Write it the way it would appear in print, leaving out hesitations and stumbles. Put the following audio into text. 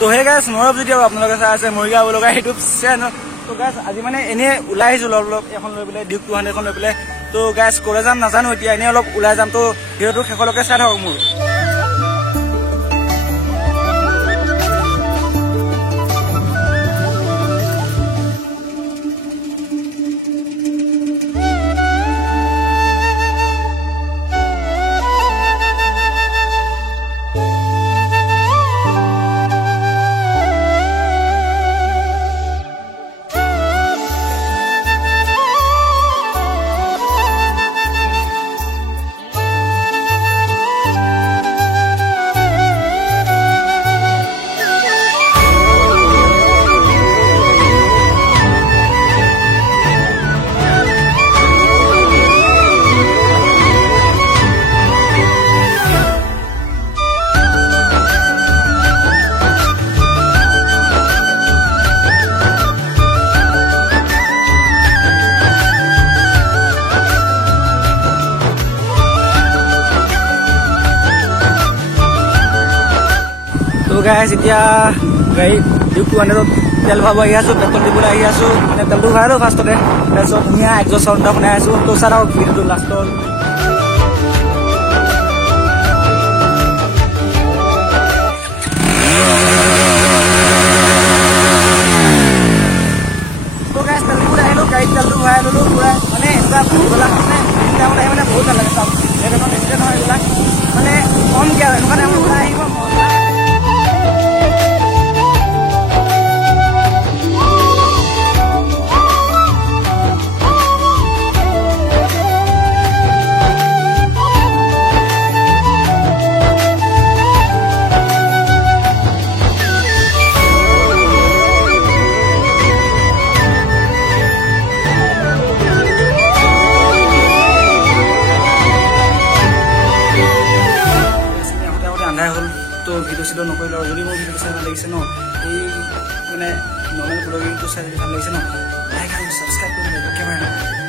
তো হে গাইছ মই ভিডিঅ' আপোনালোকে চাই আছে মৰিগাঁও লগা ইউটিউব চেনেল। তো গাইছ আজি মানে এনেই ওলাই আহিছোঁ অলপ এখন লৈ পেলাই ডিউক 200 এখন লৈ পেলাই। তো গাইছ ক'লে যাম নাজানো, এতিয়া এনেই অলপ ওলাই যাম। তো ভিডিঅ'টো শেষলৈকে চাই থাকক মোৰ। তো গাইছ এতিয়া গাড়ী ডিউক 200 তেল ভৰাব আহি আছোঁ, পেট্ৰল দিবলৈ আহি আছোঁ। মানে তেলটো ভৰালোঁ ফাৰ্ষ্টতে, তাৰপিছত ধুনীয়া একজষ্ট চাউণ্ড এটা শুনাই আছোঁ। তো চাই থাকক ভিডিঅ'টো লাষ্টত। তো গাইছ তেল দিবলৈ আহিলোঁ, গাড়ীত তেলটো ভৰাই ল'লোঁ পূৰা। মানে এনেকুৱা ভৰিবলা মানে টাইমত আহি মানে বহুত ভাল লাগে চাওক। সেইকাৰণে বেছিকৈ নহয় এইবিলাক মানে কমকৈ আৰু এনেকুৱা টাইমত ওলাই আহিব মজা। হ'ল তো ভিডিঅ' চিডিঅ' নকৰিলোঁ। আৰু যদি মোৰ ভিডিঅ'টো চাই ভাল লাগিছে ন, এই মানে নৰ্মেল ব্লগিংটো চাই যদি ভাল লাগিছে ন, লাইক আৰু ছাবস্ক্ৰাইব কৰি দিব একেবাৰে।